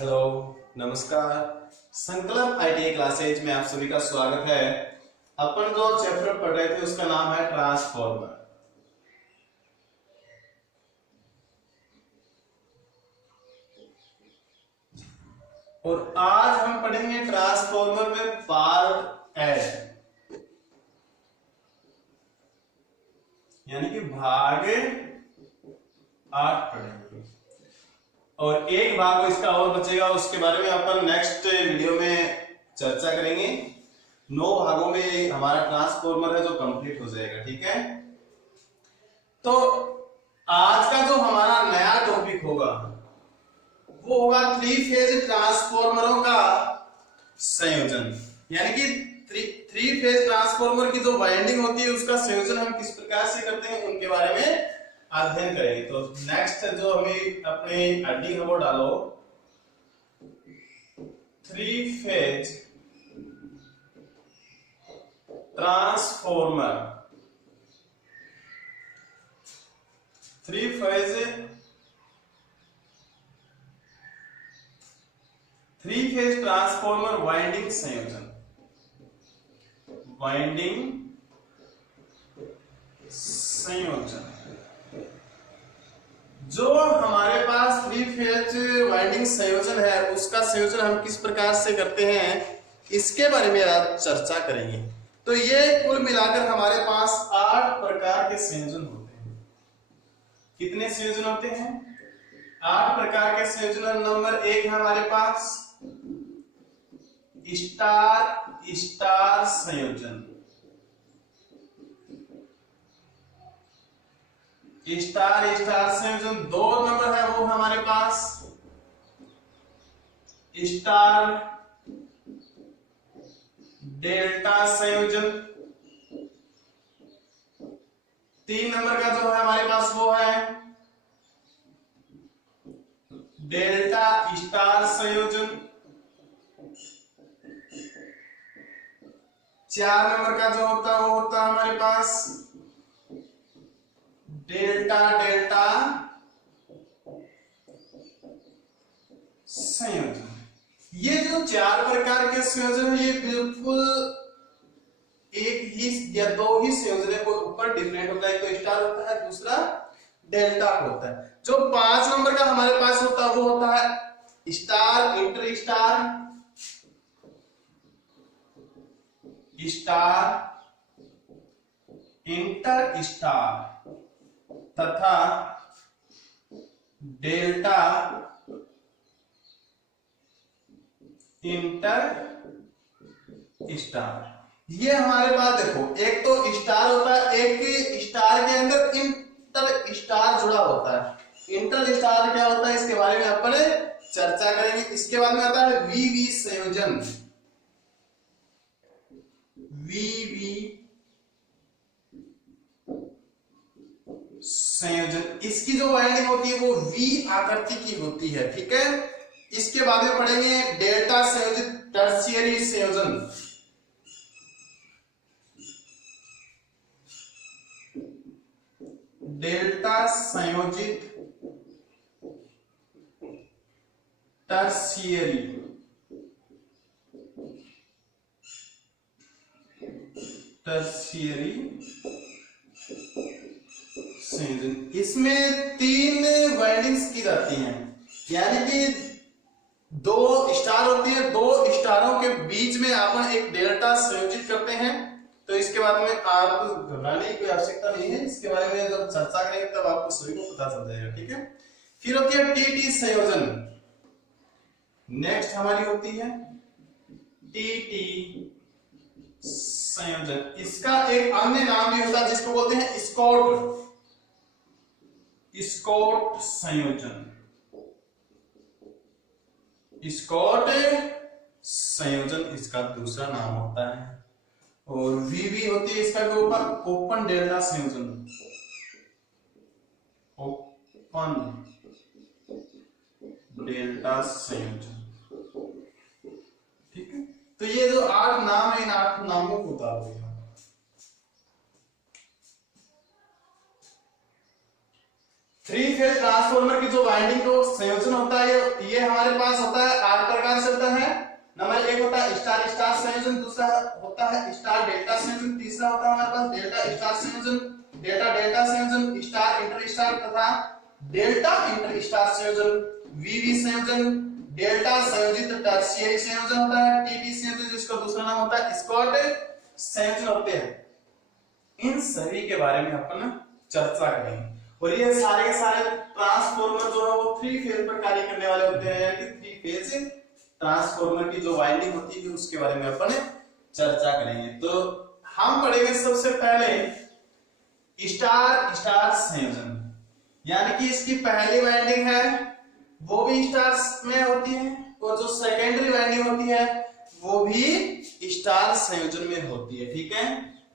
Hello, नमस्कार। संकल्प ITI classes में आप सभी का स्वागत है। अपन जो चैप्टर पढ़ रहे थे उसका नाम है ट्रांसफॉर्मर। और आज हम पढ़ेंगे ट्रांसफॉर्मर में पार्ट एड, यानी कि भाग 8 पढ़ेंगे और एक भाग इसका और बचेगा, उसके बारे में अपन नेक्स्ट वीडियो में चर्चा करेंगे। 9 भागों में हमारा ट्रांसफॉर्मर है जो कंप्लीट हो जाएगा। ठीक है, तो आज का जो हमारा नया टॉपिक होगा वो होगा 3 फेज ट्रांसफॉर्मरों का संयोजन, यानी कि 3 फेज ट्रांसफॉर्मर की जो वाइंडिंग होती है उसका संयोजन हम किस प्रकार से करते हैं उनके बारे में अध्ययन करेंगे। तो नेक्स्ट जो हमें अपने हेडिंग है वो डालो 3 phase transformer. 3 phase transformer winding संयोजन, जो हमारे पास 3 फेज वाइंडिंग संयोजन है उसका संयोजन हम किस प्रकार से करते हैं इसके बारे में आज चर्चा करेंगे। तो ये कुल मिलाकर हमारे पास 8 प्रकार के संयोजन होते हैं। कितने संयोजन होते हैं? 8 प्रकार के संयोजन। नंबर 1 है हमारे पास स्टार स्टार संयोजन। स्टार स्टार संयोजन 2 नंबर है वो हमारे पास स्टार डेल्टा संयोजन। 3 नंबर का जो है हमारे पास वो है डेल्टा स्टार संयोजन। 4 नंबर का जो होता है वो होता है हमारे पास डेल्टा डेल्टा संयोजन। ये जो 4 प्रकार के संयोजन है ये बिल्कुल एक ही या 2 ही संयोजन है, कोई ऊपर डिफरेंट होता है। एक तो स्टार होता है, दूसरा डेल्टा होता है। जो 5 नंबर का हमारे पास होता है वो होता है star inter star, star inter star तथा डेल्टा इंटर स्टार। ये हमारे पास देखो, एक तो स्टार होता है, एक स्टार के अंदर इंटर स्टार जुड़ा होता है। इंटर स्टार क्या होता है इसके बारे में अपन चर्चा करेंगे। इसके बाद में आता है वीवी संयोजन। वीवी संयोजन, इसकी जो वाइंडिंग होती है वो वी आकृति की होती है। ठीक है, इसके बाद में पढ़ेंगे डेल्टा संयोजित टर्शियरी संयोजन। डेल्टा संयोजित टर्शियरी संयोजन। इसमें 3 वाइंडिंग्स की जाती हैं, यानी कि 2 स्टार होती है, 2 स्टारों के बीच में अपन एक डेल्टा संयोजित करते हैं। तो इसके बाद में आप घबराने की आवश्यकता नहीं है, इसके बारे में जब चर्चा करेंगे तब आपको सभी को पता चल जाएगा। ठीक है, फिर होती है टीटी संयोजन। नेक्स्ट हमारी होती है टीटी संयोजन। इसका एक अन्य नाम भी होता है जिसको बोलते हैं स्कॉट संयोजन। स्कॉट संयोजन इसका दूसरा नाम होता है। और वीवी होती है इसका के ऊपर ओपन डेल्टा संयोजन। ओपन डेल्टा संयोजन। ठीक है, तो ये जो 8 नाम है इन 8 नामों को उतार दिया। 3 फेज ट्रांसफार्मर की जो वाइंडिंग को संयोजन होता है ये हमारे पास होता है एक होता है स्टार स्टार संयोजन, दूसरा होता है स्टार डेल्टा संयोजन, तीसरा होता है हमारे पास डेल्टा स्टार संयोजन, डेल्टा डेल्टा संयोजन, स्टार इंटर स्टार तथा डेल्टा इंटर स्टार संयोजन, वीवी संयोजन, डेल्टा संयोजित टर्शियरी संयोजन होता है, टीपी संयोजन जिसका दूसरा नाम होता है स्कॉट संयोजन होते हैं। इन सभी के बारे में अपन चर्चा करेंगे। और ये सारे के सारे ट्रांसफॉर्मर जो है वो 3 फेज पर कार्य करने वाले होते हैं, यानी 3 फेज ट्रांसफॉर्मर की जो वाइंडिंग होती है उसके बारे में अपन चर्चा करेंगे। तो हम पढ़ेंगे सबसे पहले स्टार स्टार संयोजन, यानी कि इसकी पहली वाइंडिंग है वो भी स्टार में होती है और जो सेकेंडरी वाइंडिंग होती है वो भी स्टार संयोजन में होती है। ठीक है,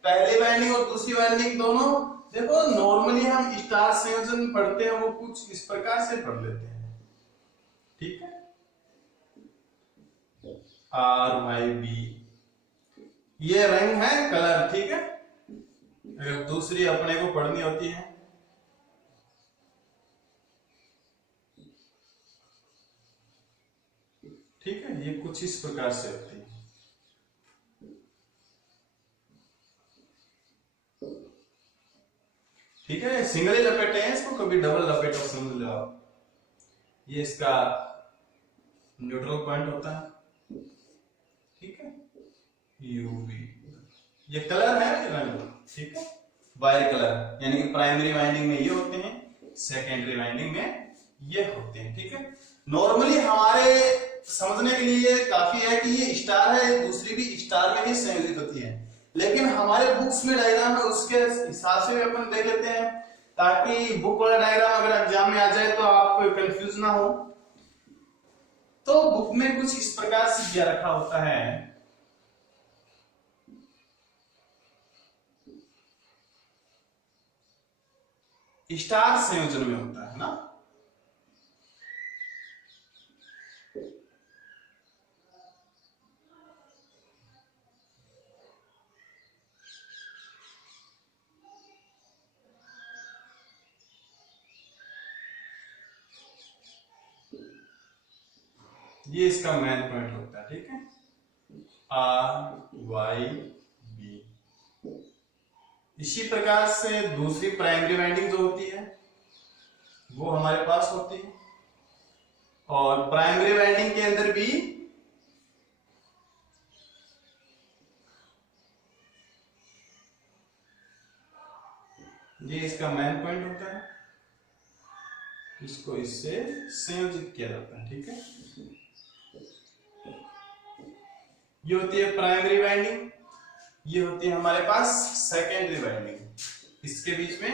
पहली वाइंडिंग और दूसरी वाइंडिंग दोनों देखो नॉर्मली हम स्टार संयोजन पढ़ते हैं वो कुछ इस प्रकार से पढ़ लेते हैं। ठीक है, RYB ये रंग है, कलर। ठीक है, अगर दूसरी अपने को पढ़नी होती है ठीक है, ये कुछ इस प्रकार से होती है। ठीक है, सिंगल ही लपेटे हैं इसको, कभी डबल लपेटो समझ लो आप। ये इसका न्यूट्रल पॉइंट होता है। ठीक है, यूवी ये कलर है रंग। ठीक है, वायर कलर, यानी कि प्राइमरी वाइंडिंग में ये होते हैं, सेकेंडरी वाइंडिंग में ये होते हैं। ठीक है, नॉर्मली हमारे समझने के लिए काफी है कि ये स्टार है, दूसरी भी स्टार में ही संयोजित होती है, लेकिन हमारे बुक्स में डायग्राम है उसके हिसाब से भी अपन देख लेते हैं, ताकि बुक वाला डायग्राम अगर एग्जाम में आ जाए तो आप कंफ्यूज ना हो। तो बुक में कुछ इस प्रकार से दिया रखा होता है। स्टार संयोजन में होता है ना, ये इसका मेन पॉइंट होता है। ठीक है, RYB। इसी प्रकार से दूसरी प्राइमरी वाइंडिंग जो होती है वो हमारे पास होती है, और प्राइमरी वाइंडिंग के अंदर भी ये इसका मेन पॉइंट होता है, इसको इससे संयोजित किया जाता है। ठीक है, ये होती है प्राइमरी वाइंडिंग, ये होती है हमारे पास सेकेंडरी वाइंडिंग। इसके बीच में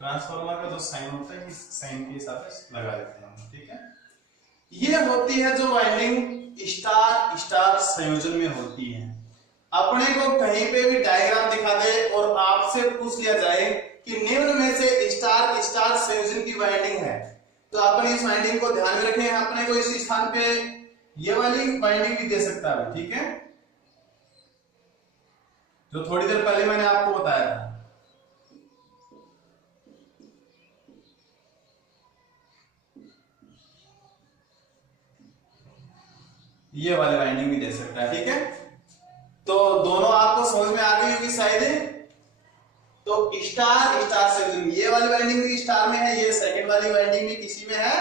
ट्रांसफार्मर का जो साइन होता है इस साइन के हिसाब से लगा देते हैं। ठीक है, ये होती है जो वाइंडिंग स्टार स्टार संयोजन में होती है। अपने को कहीं पे भी डायग्राम दिखा दे और आपसे पूछ लिया जाए कि निम्न में से स्टार स्टार संयोजन की वाइंडिंग है, तो अपने इस वाइंडिंग को ध्यान में रखें। अपने को इस स्थान पे ये वाली वाइंडिंग भी दे सकता है। ठीक है, जो थोड़ी देर पहले मैंने आपको बताया था। ये वाली वाइंडिंग भी दे सकता है। ठीक है, तो दोनों आपको समझ में आ गई होगी शायद। तो स्टार स्टार संयोजन, ये वाली वाइंडिंग भी स्टार में है, ये सेकंड वाली वाइंडिंग भी किसी में है,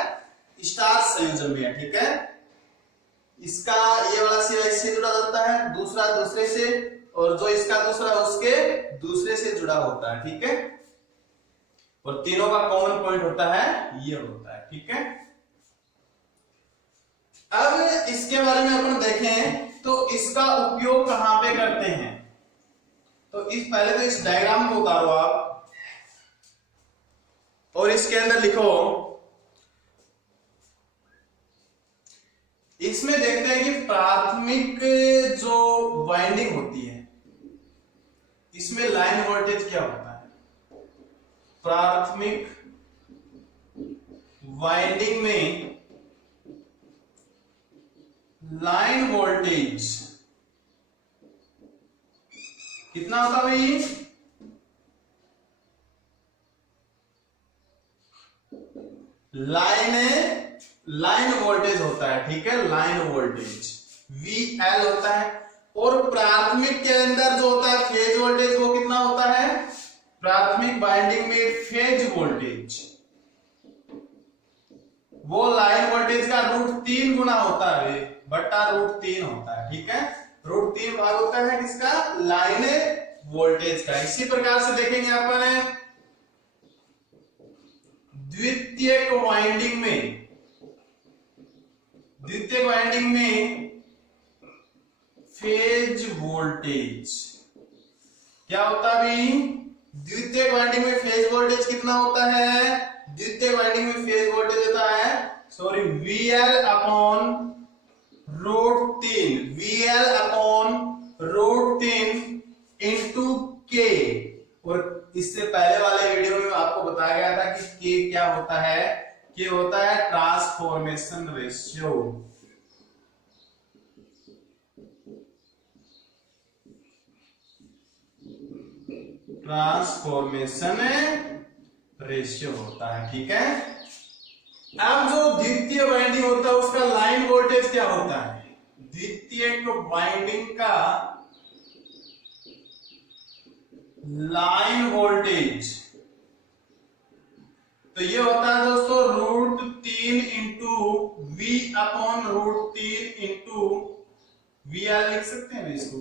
स्टार संयोजन में है। ठीक है, इसका ये वाला सिरा इससे जुड़ा होता है, दूसरा दूसरे से, और जो इसका दूसरा उसके दूसरे से जुड़ा होता है। ठीक है, और तीनों का कॉमन पॉइंट होता है ये होता है। ठीक है, अब इसके बारे में अपन देखें तो इसका उपयोग कहां पे करते हैं। तो इस पहले तो इस डायग्राम को उतारो आप और इसके अंदर लिखो। इसमें देखते हैं कि प्राथमिक जो वाइंडिंग होती है इसमें लाइन वोल्टेज क्या होता है। प्राथमिक वाइंडिंग में लाइन वोल्टेज कितना होता है भाई। लाइन वोल्टेज होता है। ठीक है, लाइन वोल्टेज VL होता है। और प्राथमिक के अंदर जो होता है फेज वोल्टेज वो कितना होता है, प्राथमिक वाइंडिंग में फेज वोल्टेज वो लाइन वोल्टेज का √3 गुना होता है, बटा √3 होता है। ठीक है, √3 भाग होता है किसका, लाइन वोल्टेज का। इसी प्रकार से देखेंगे अपन द्वितीयक वाइंडिंग में फेज वोल्टेज क्या होता है भाई, द्वितीयक वाइंडिंग में फेज वोल्टेज कितना होता है, द्वितीयक वाइंडिंग में फेज वोल्टेज होता है VL upon √3, VL upon √3 into K। और इससे पहले वाले वीडियो में आपको बताया गया था कि K क्या होता है, K होता है ट्रांसफॉर्मेशन रेशियो। ट्रांसफॉर्मेशन रेशियो होता है। ठीक है, अब जो द्वितीय वाइंडिंग होता है उसका लाइन वोल्टेज क्या होता है, द्वितीयक वाइंडिंग का लाइन वोल्टेज तो ये होता है दोस्तों √3 into V upon √3 into VL लिख सकते हैं इसको,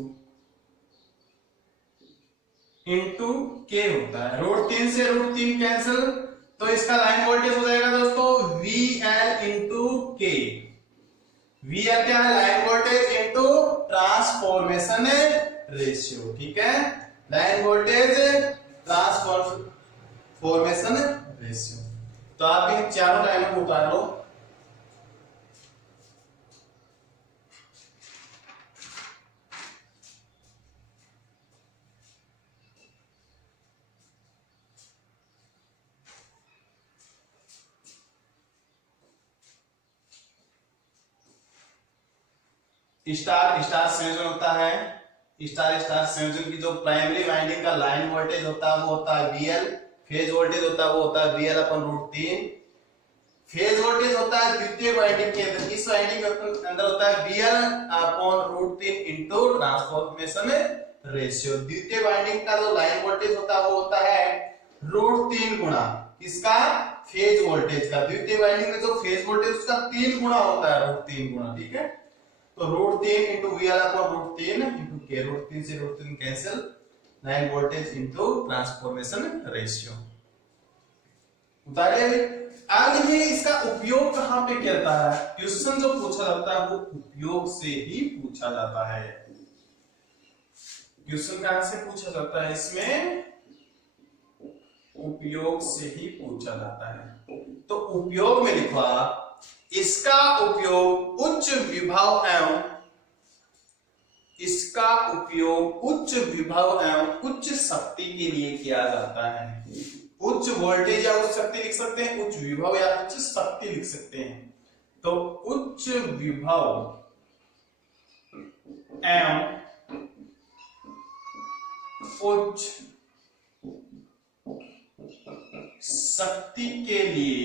इंटू K होता है। √3 से √3 कैंसिल, तो इसका लाइन वोल्टेज हो जाएगा दोस्तों VL इंटू K। VL क्या है, line voltage into transformation ratio. ठीक है, लाइन वोल्टेज ट्रांसफॉर्मेशन रेशियो। तो आप इन चारों लाइनों को उतार लो। स्टार स्टार संयोजन होता है, स्टार स्टार संयोजन की जो प्राइमरी वाइंडिंग का लाइन वोल्टेज होता है वो होता है VL, फेज वोल्टेज होता है वो होता है VL अपन √3। फेज वोल्टेज होता है द्वितीय वाइंडिंग के अंदर, इस वाइंडिंग के अंदर होता है VL upon √3 into transformation ratio. द्वितीय वाइंडिंग का जो लाइन वोल्टेज होता है वो होता है √3 गुना इसका फेज वोल्टेज का। द्वितीय वाइंडिंग में जो फेज वोल्टेज उसका 3 गुना होता है, √3 गुना। ठीक है, तो √3 into VL upon √3 into K, √3 से √3 cancel, line voltage into transformation ratio. उतारिए। अब ये इसका उपयोग कहां पे करता है, क्वेश्चन जो पूछा जाता है वो उपयोग से ही पूछा जाता है। क्वेश्चन कहां से पूछा जाता है, इसमें उपयोग से ही पूछा जाता है। तो उपयोग में लिखा, इसका उपयोग उच्च विभव एवं उच्च शक्ति के लिए किया जाता है। उच्च वोल्टेज या उच्च शक्ति लिख सकते हैं, उच्च विभव या उच्च शक्ति लिख सकते हैं। तो उच्च विभव एवं उच्च शक्ति के लिए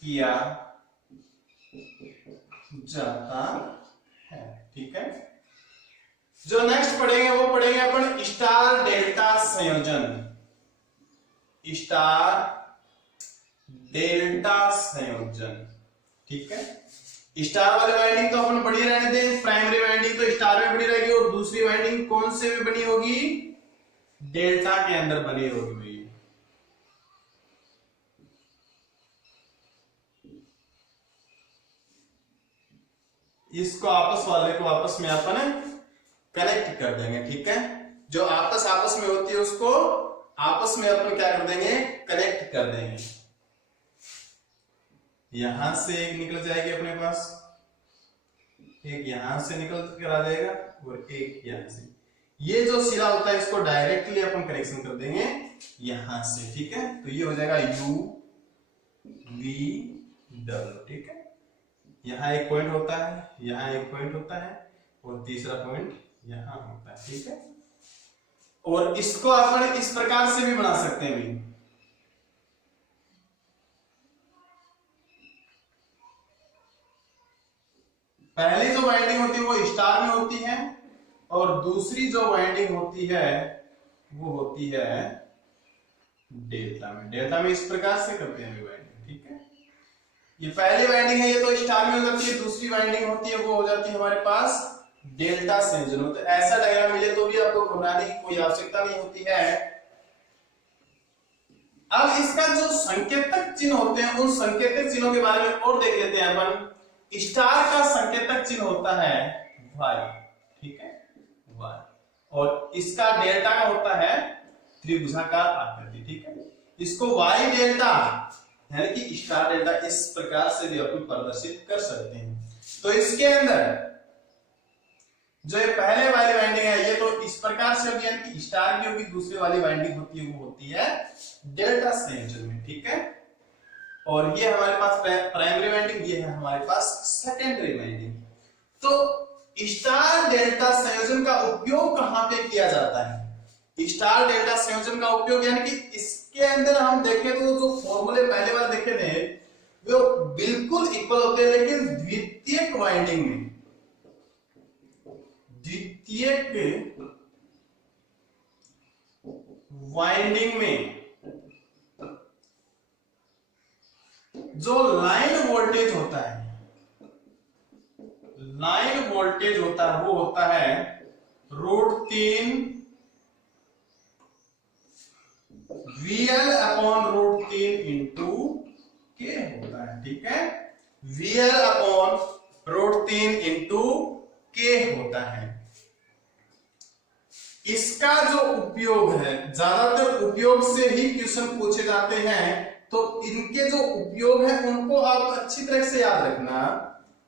किया जाता है। ठीक है, जो नेक्स्ट पढ़ेंगे वो पढ़ेंगे अपन स्टार डेल्टा संयोजन। स्टार डेल्टा संयोजन। ठीक है, स्टार वाली वाइंडिंग तो अपन बनी रहने दें, प्राइमरी वाइंडिंग तो स्टार में बनी रहेगी और दूसरी वाइंडिंग कौन से में बनी होगी, डेल्टा के अंदर बनी होगी। इसको आपस वाले को आपस में अपन कनेक्ट कर देंगे। ठीक है, जो आपस में होती है उसको आपस में अपन क्या कर देंगे, कनेक्ट कर देंगे। यहां से एक निकल जाएगी अपने पास, एक यहां से निकल कर आ जाएगा और एक यहां से। ये जो सिरा होता है इसको डायरेक्टली अपन कनेक्शन कर देंगे यहां से। ठीक है, तो ये हो जाएगा UV। ठीक है, यहाँ एक पॉइंट होता है, यहाँ एक पॉइंट होता है और तीसरा पॉइंट यहाँ होता है। ठीक है, और इसको अपन इस प्रकार से भी बना सकते हैं भी। पहली जो वाइंडिंग होती है वो स्टार में होती है और दूसरी जो वाइंडिंग होती है वो होती है डेल्टा में। डेल्टा में इस प्रकार से करते हैं वाइंडिंग, ठीक है। ये पहली वाइंडिंग है, ये तो स्टार में हो जाती है, दूसरी वाइंडिंग होती है वो हो जाती है हमारे पास डेल्टा संयोजन। तो ऐसा डायग्राम मिले तो भी आपको घबराने की कोई आवश्यकता नहीं होती है। अब इसका जो संकेतक चिन्ह होते हैं उन संकेतक चिन्हों के बारे में और देख लेते हैं अपन। स्टार का संकेतक चिन्ह होता है वाई, ठीक है, वाई, और इसका डेल्टा का होता है त्रिभुजाकार आकृति, ठीक है। इसको वाई डेल्टा यानी कि स्टार डेल्टा इस प्रकार से भी अपन प्रदर्शित कर सकते हैं। तो इसके अंदर जो ये पहले वाली वाइंडिंग है ये तो इस प्रकार से होगी, यानी कि स्टार की होगी, दूसरी वाली वाइंडिंग होती है वो होती है डेल्टा संयोजन में, ठीक है। और ये हमारे पास प्राइमरी वाइंडिंग, ये है हमारे पास सेकेंडरी वाइंडिंग। तो स्टार डेल्टा संयोजन का उपयोग कहां पे किया जाता है? स्टार डेल्टा संयोजन का उपयोग यानी कि इसके अंदर हम देखें तो जो फॉर्मूले पहले वाले देखे थे वो बिल्कुल इक्वल होते हैं, लेकिन द्वितीयक वाइंडिंग में जो लाइन वोल्टेज होता है, लाइन वोल्टेज होता है वो होता है √3 VL अपॉन √3 इंटू K होता है, ठीक है। VL अपॉन √3 इंटू K होता है। इसका जो उपयोग है, ज्यादातर उपयोग से ही क्वेश्चन पूछे जाते हैं, तो इनके जो उपयोग है उनको आप अच्छी तरह से याद रखना।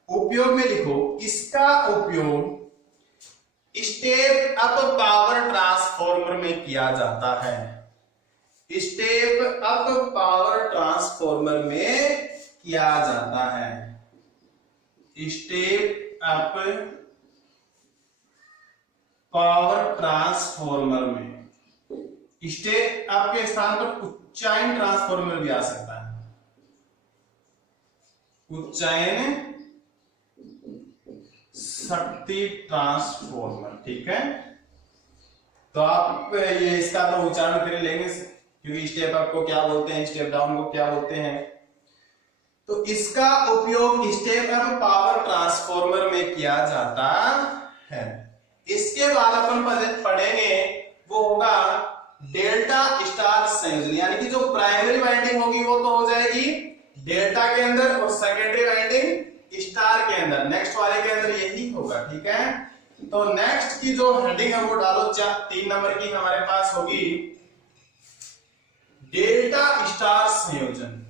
उपयोग में लिखो, इसका उपयोग स्टेप अप पावर ट्रांसफार्मर में किया जाता है। स्टेप अप पावर ट्रांसफार्मर में किया जाता है। स्टेप अप पावर ट्रांसफार्मर में, स्टेप अप के स्थान पर उच्चायन ट्रांसफार्मर भी आ सकता है, उच्चायन शक्ति ट्रांसफार्मर, ठीक है। तो आप ये इसका तो उच्चारण कर लेंगे क्योंकि स्टेप अप को क्या बोलते हैं, स्टेप डाउन को क्या बोलते हैं। तो इसका उपयोग स्टेप अप पावर ट्रांसफार्मर में किया जाता है। इसके बाद अपन पढ़ेंगे वो होगा डेल्टा स्टार संयोजन, यानी कि जो प्राइमरी वाइंडिंग होगी वो तो हो जाएगी डेल्टा के अंदर और सेकेंडरी वाइंडिंग स्टार के अंदर, नेक्स्ट वाले के अंदर यही होगा, ठीक है। तो नेक्स्ट की जो हेडिंग है वो डालो, 3 नंबर की हमारे पास होगी डेल्टा स्टार संयोजन।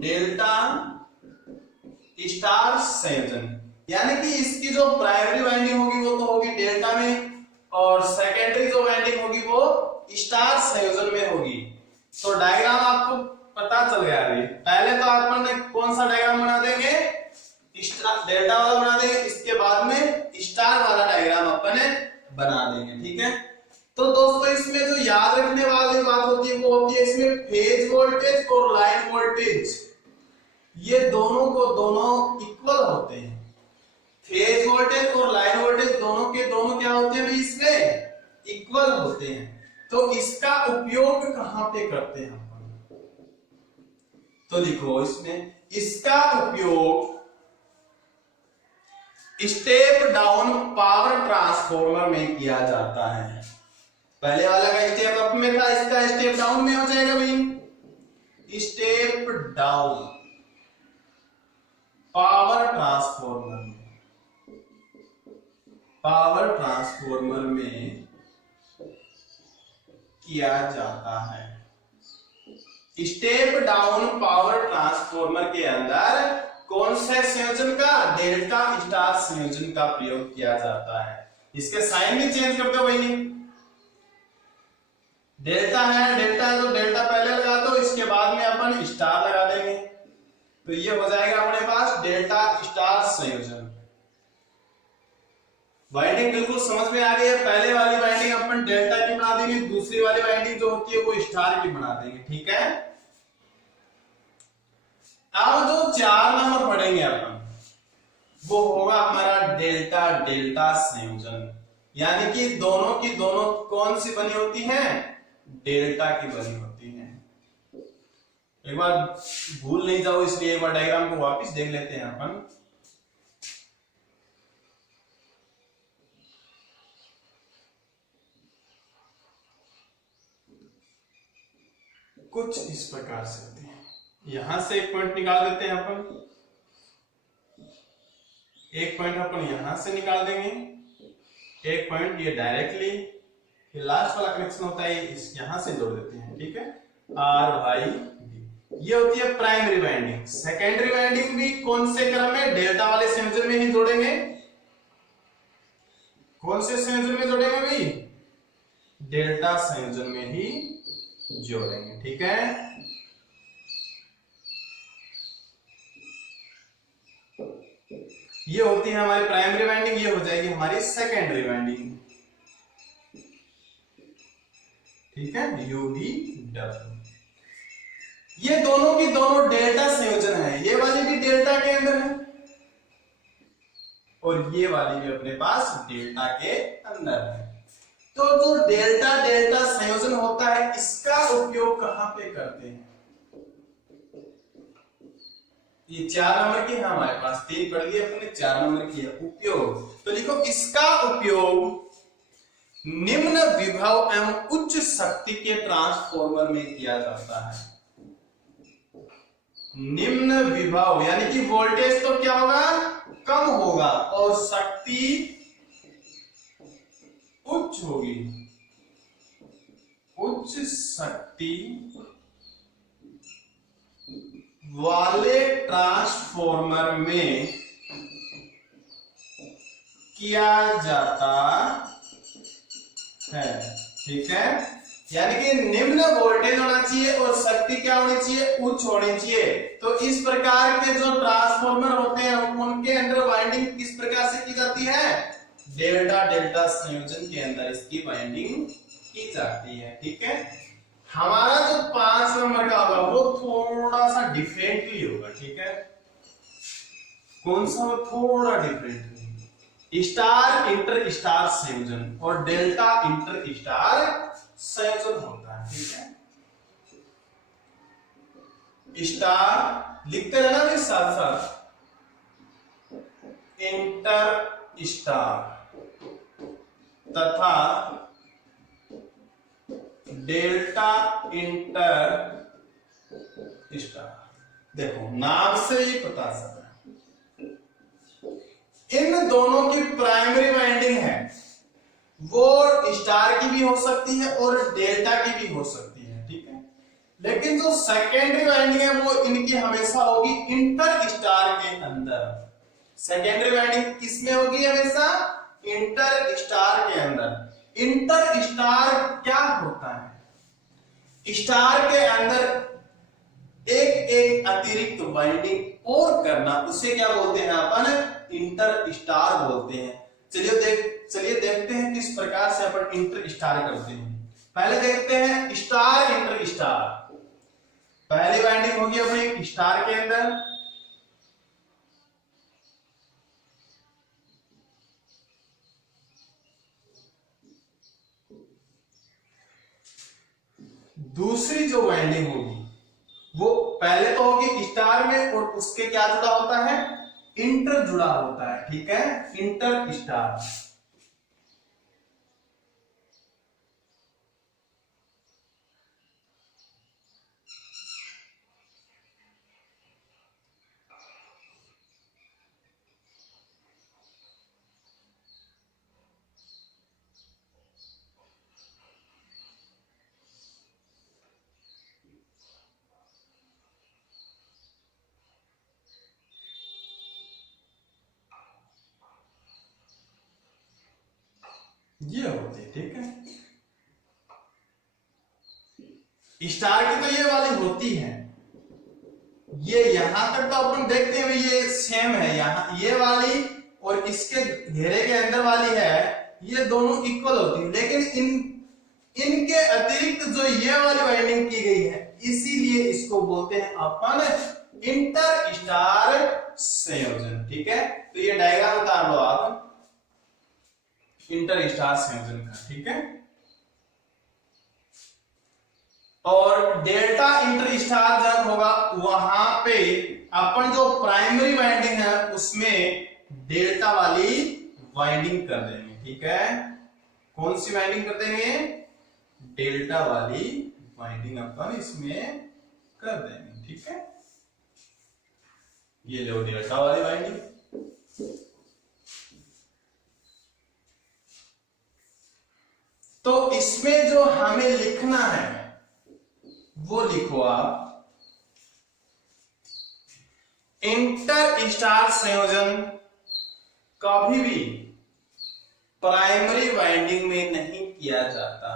डेल्टा स्टार संयोजन यानी कि इसकी जो प्राइमरी वाइंडिंग होगी वो तो होगी डेल्टा में और सेकेंडरी जो वाइंडिंग होगी वो स्टार संयोजन में होगी। तो डायग्राम आपको पता चल गया अभी। पहले तो अपन कौन सा डायग्राम बना देंगे, डेल्टा वाला बना देंगे, इसके बाद में स्टार वाला डायग्राम अपन बना देंगे, ठीक है। तो दोस्तों इसमें जो याद रखने वाली बात होती है वो होती है इसमें फेज वोल्टेज और लाइन वोल्टेज, ये दोनों को दोनों इक्वल होते हैं। फेज वोल्टेज और लाइन वोल्टेज दोनों के दोनों क्या होते हैं भाई, इसमें इक्वल होते हैं। तो इसका उपयोग कहां पे करते हैं अपन, तो देखो इसमें इसका उपयोग स्टेप डाउन पावर ट्रांसफार्मर में किया जाता है। पहले वाला का स्टेप अप में था, इसका स्टेप डाउन में हो जाएगा भाई। स्टेप डाउन पावर ट्रांसफार्मर में किया जाता है। स्टेप डाउन पावर ट्रांसफार्मर के अंदर कौन से संयोजन का, डेल्टा स्टार संयोजन का प्रयोग किया जाता है। इसके साइन भी चेंज करते हो भाई, डेल्टा है, डेल्टा है तो डेल्टा पहले लगा दो, इसके बाद में अपन स्टार लगा देंगे, तो ये हो जाएगा अपने पास डेल्टा स्टार संयोजन। वाइंडिंग बिल्कुल समझ में आ गई है। पहले वाली वाइंडिंग अपन डेल्टा की बना देंगे, दूसरी वाली वाइंडिंग जो होती है वो स्टार की बना देंगे, ठीक है। अब जो 4 नंबर पढ़ेंगे अपन, वो होगा हमारा डेल्टा डेल्टा संयोजन, यानी कि दोनों की दोनों कौन सी बनी होती हैं, डेल्टा की बनी होती हैं। एक बार भूल नहीं जाओ, इसलिए एक बार डायग्राम को वापस देख लेते हैं अपन। कुछ इस प्रकार से होती है। यहां से एक पॉइंट निकाल देते हैं अपन, एक पॉइंट अपन यहां से निकाल देंगे, एक पॉइंट ये डायरेक्टली, ये लास्ट वाला कनेक्शन होता है इस यहां से जोड़ देते हैं, ठीक है, आर वाई डी। ये होती है प्राइमरी वाइंडिंग। सेकेंडरी वाइंडिंग भी कौन से क्रम में, डेल्टा वाले संयोजन में ही जोड़ेंगे। कौन से संयोजन में जोड़ेंगे भाई, डेल्टा संयोजन में ही जोड़ेंगे, ठीक है। ये होती है हमारी प्राइमरी वाइंडिंग, ये हो जाएगी हमारी सेकेंडरी वाइंडिंग, ठीक है, यूबी डब्ल्यू। ये दोनों की दोनों डेल्टा संयोजन है, ये वाली भी डेल्टा के अंदर है और ये वाली भी अपने पास डेल्टा के अंदर है। तो जो डेल्टा डेल्टा संयोजन होता है, इसका उपयोग कहां पे करते हैं, ये 4 नंबर की है हमारे पास, 3 पढ़ लिए अपने, 4 नंबर की है उपयोग। तो लिखो, इसका उपयोग निम्न विभव एवं उच्च शक्ति के ट्रांसफॉर्मर में किया जाता है। निम्न विभव यानी कि वोल्टेज तो क्या होगा, कम होगा और शक्ति उच्च होगी, उच्च शक्ति वाले ट्रांसफॉर्मर में किया जाता है, ठीक है। यानी कि निम्न वोल्टेज होना चाहिए और शक्ति क्या होनी चाहिए, उच्च होनी चाहिए। तो इस प्रकार के जो ट्रांसफॉर्मर होते हैं उनके अंदर वाइंडिंग किस प्रकार से की जाती है, डेल्टा डेल्टा संयोजन के अंदर इसकी वाइंडिंग की जाती है, ठीक है। हमारा जो 5 नंबर का होगा वो थोड़ा सा डिफरेंटली होगा, ठीक है। कौन सा, वो थोड़ा डिफरेंट, स्टार इंटर स्टार संयोजन और डेल्टा इंटर स्टार संयोजन होता है, ठीक है। स्टार लिखते रहना भी साथ साथ, इंटर स्टार तथा डेल्टा इंटर स्टार। देखो नाम से ही पता चल रहा है, इन दोनों की प्राइमरी वाइंडिंग है वो स्टार की भी हो सकती है और डेल्टा की भी हो सकती है, ठीक है। लेकिन जो सेकेंडरी वाइंडिंग है वो इनकी हमेशा होगी इंटर स्टार के अंदर। सेकेंडरी वाइंडिंग किसमें होगी, हमेशा इंटर स्टार के अंदर। इंटर स्टार क्या होता है, स्टार के अंदर एक अतिरिक्त वाइंडिंग और करना, उसे क्या बोलते हैं अपन, इंटर स्टार बोलते हैं। चलिए देखते हैं किस प्रकार से अपन इंटर स्टार करते हैं। पहले देखते हैं स्टार इंटर स्टार। पहली वाइंडिंग होगी अपने स्टार के अंदर, दूसरी जो वाइंडिंग होगी वो पहले तो होगी स्टार में और उसके क्या जुड़ा होता है, इंटर जुड़ा होता है, ठीक है, इंटर स्टार। ये होती है, ठीक है। स्टार की तो ये वाली होती है, ये यहां तक तो अपन देखते हैं ये सेम है, यहां ये वाली और इसके घेरे के अंदर वाली है, ये दोनों इक्वल होती है। लेकिन इनके अतिरिक्त जो ये वाली वाइंडिंग की गई है, इसीलिए इसको को बोलते हैं अपन इंटर स्टार संयोजन। ठीक है, तो ये डायग्राम उतार लो आप इंटर स्टार संयोजन का। ठीक है, और डेल्टा इंटर स्टार जब होगा वहां पे अपन जो प्राइमरी वाइंडिंग है उसमें डेल्टा वाली वाइंडिंग कर देंगे। ठीक है, कौन सी वाइंडिंग कर देंगे? डेल्टा वाली वाइंडिंग अपन इसमें कर देंगे। ठीक है, ये लो डेल्टा वाली वाइंडिंग। तो इसमें जो हमें लिखना है वो लिखो आप, इंटर स्टार संयोजन कभी भी प्राइमरी वाइंडिंग में नहीं किया जाता।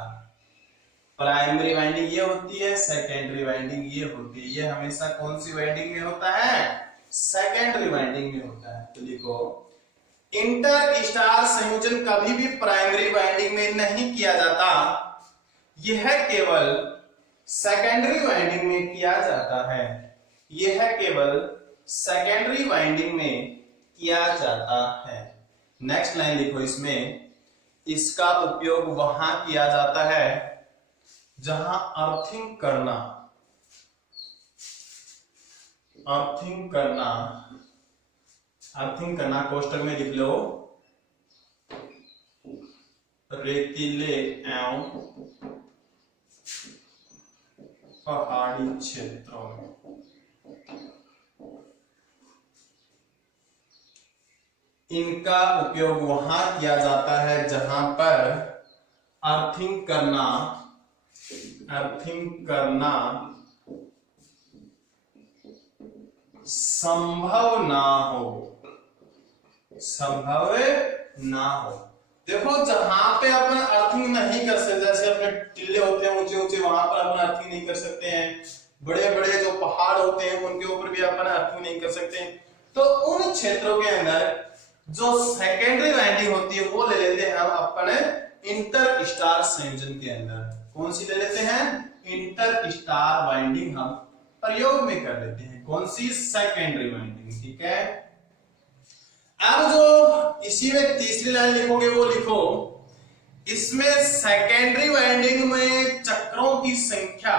प्राइमरी वाइंडिंग ये होती है, सेकेंडरी वाइंडिंग ये होती है। ये हमेशा कौन सी वाइंडिंग में होता है? सेकेंडरी वाइंडिंग में होता है। तो लिखो इंटर स्टार संयोजन कभी भी प्राइमरी वाइंडिंग में नहीं किया जाता, यह केवल सेकेंडरी वाइंडिंग में किया जाता है। यह केवल सेकेंडरी वाइंडिंग में किया जाता है। नेक्स्ट लाइन लिखो इसमें, इसका उपयोग वहां किया जाता है जहां अर्थिंग करना कोष्टक में लिख लो रेतीले एवं पहाड़ी क्षेत्रों में। इनका उपयोग वहां किया जाता है जहां पर अर्थिंग करना संभव ना हो। देखो जहां पे अपन अर्थिंग नहीं कर सकते, जैसे अपने टिल्ले होते हैं ऊंचे ऊंचे, वहां पर अपन अर्थिंग नहीं कर सकते हैं। बड़े बड़े जो पहाड़ होते हैं उनके ऊपर भी अपन अर्थिंग नहीं कर सकते हैं। तो उन क्षेत्रों के अंदर जो सेकेंडरी वाइंडिंग होती है वो ले लेते हैं हम अपने इंटर स्टार संयोजन के अंदर। कौन सी ले लेते हैं? इंटर स्टार वाइंडिंग हम प्रयोग में कर लेते हैं। कौन सी? Secondary winding. ठीक है, अब जो इसी में तीसरी लाइन लिखोगे वो लिखो, इसमें सेकेंडरी वाइंडिंग में चक्रों की संख्या,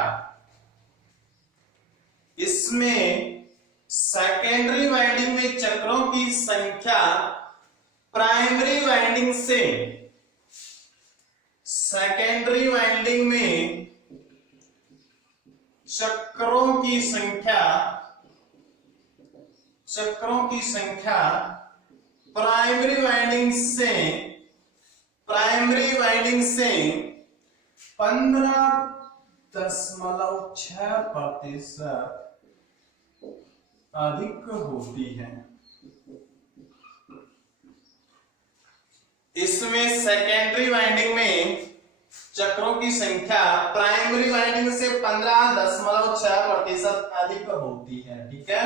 प्राइमरी वाइंडिंग से सेकेंडरी वाइंडिंग में चक्रों की संख्या प्राइमरी वाइंडिंग से 15.6% अधिक होती है। इसमें सेकेंडरी वाइंडिंग में चक्रों की संख्या प्राइमरी वाइंडिंग से 15.6% अधिक होती है। ठीक है,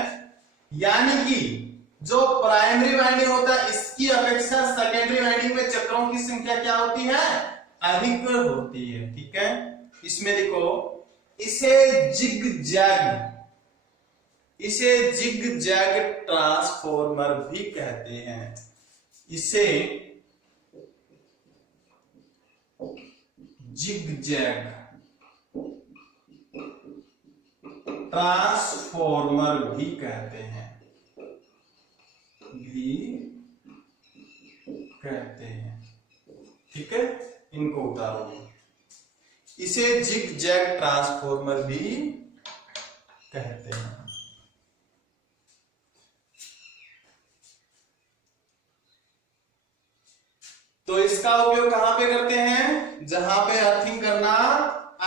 यानी कि जो प्राइमरी वाइंडिंग होता है इसकी अपेक्षा सेकेंडरी वाइंडिंग में चक्रों की संख्या क्या होती है? अधिक होती है। ठीक है, इसमें लिखो इसे जिग जैग ट्रांसफॉर्मर भी कहते हैं। इसे जिग जैग ट्रांसफॉर्मर भी कहते हैं। ठीक है, इनको उतारोगे। इसे जिग जैग ट्रांसफॉर्मर भी कहते हैं। तो इसका उपयोग कहां पे करते हैं? जहां पे अर्थिंग करना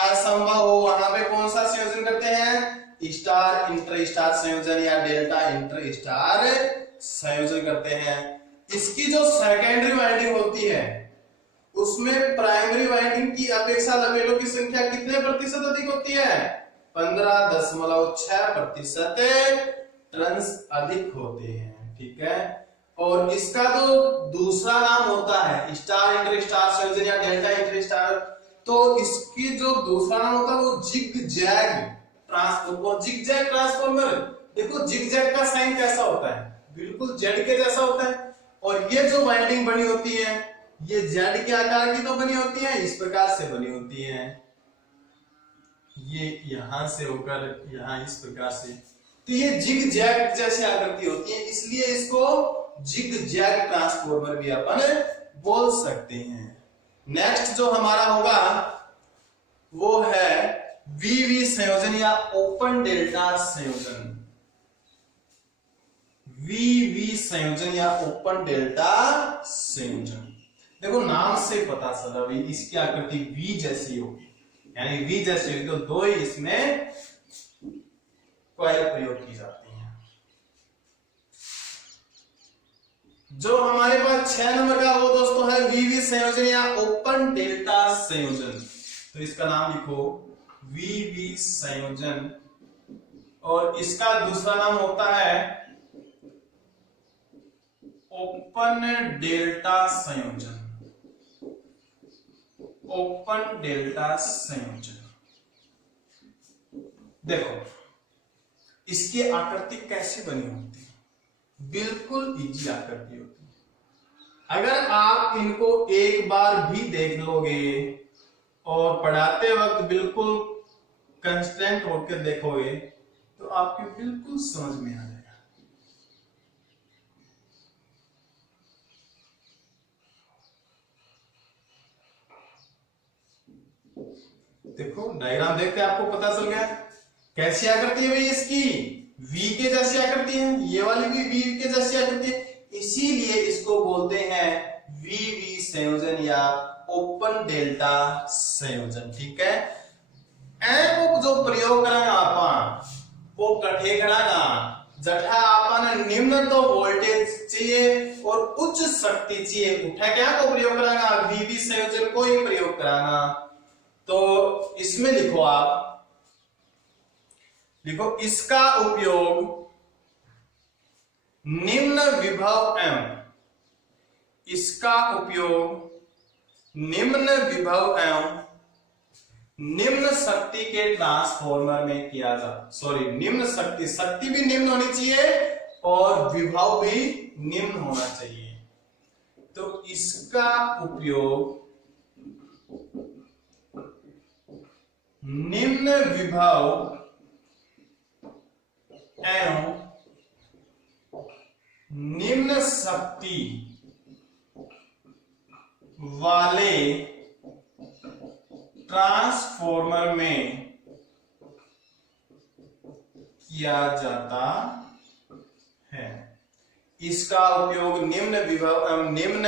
असंभव हो वहां पे कौन सा संयोजन करते हैं? स्टार इंटर स्टार संयोजन या डेल्टा इंटर स्टार संयोजन करते हैं। इसकी जो सेकेंडरी वाइंडिंग होती है उसमें प्राइमरी वाइंडिंग की अपेक्षा लबेलों की संख्या कितने प्रतिशत अधिक होती है? 15.6% टर्न्स अधिक होते हैं। ठीक है, और इसका जो दूसरा नाम होता है स्टार इंटर स्टार संयोजन या डेल्टा इंटर स्टार, तो इसकी जो दूसरा नाम होता है वो zigzag transformer, zigzag transformer. देखो जिगजैग का साइन कैसा होता है, बिल्कुल जेड के जैसा होता है, और ये जो वाइंडिंग बनी होती है ये जेड के आकार की तो बनी होती है, इस प्रकार से बनी होती है, ये यहां से होकर यहां इस प्रकार से, तो ये जिग जैग जैसी आकृति होती है, इसलिए इसको जिग जैग ट्रांसफॉर्मर भी अपन बोल सकते हैं। नेक्स्ट जो हमारा होगा वो है वीवी संयोजन या ओपन डेल्टा संयोजन। वीवी संयोजन या ओपन डेल्टा संयोजन, देखो नाम से पता चला भाई इसकी आकृति वी जैसी होगी, यानी वी जैसी होगी, तो दो ही इसमें कॉइल प्रयोग की जाती है। जो हमारे पास 6 नंबर का वो दोस्तों है वीवी संयोजन या ओपन डेल्टा संयोजन, तो इसका नाम लिखो वीवी संयोजन, और इसका दूसरा नाम होता है ओपन डेल्टा संयोजन। ओपन डेल्टा संयोजन, देखो इसकी आकृति कैसी बनी होती है, बिल्कुल इजी आकृति होती है। अगर आप इनको एक बार भी देख लोगे और पढ़ाते वक्त बिल्कुल कंस्टेंट होकर देखोगे तो आपके बिल्कुल समझ में आ जाएगा। देखो डायग्राम देख के आपको पता चल गया कैसी आकृति है भाई इसकी, वी के जैसी आकृति है, ये वाली भी वी के जैसी आकृति है, इसीलिए इसको बोलते हैं वीवी संयोजन या ओपन डेल्टा संयोजन। ठीक है, को जो प्रयोग करांगा अपन वो कठे करांगा जठा अपन निम्न तो वोल्टेज चाहिए और उच्च शक्ति चाहिए, उठा क्या को प्रयोग करांगा, वीवी संयोजन को ही प्रयोग करांगा। तो इसमें लिखो आप, लिखो इसका उपयोग निम्न विभव एवं, इसका उपयोग निम्न विभव एवं निम्न शक्ति के ट्रांसफॉर्मर में किया निम्न शक्ति, शक्ति भी निम्न होनी चाहिए और विभव भी निम्न होना चाहिए। तो इसका उपयोग निम्न विभव एवं निम्न शक्ति वाले ट्रांसफॉर्मर में किया जाता है। इसका उपयोग निम्न विभव एवं निम्न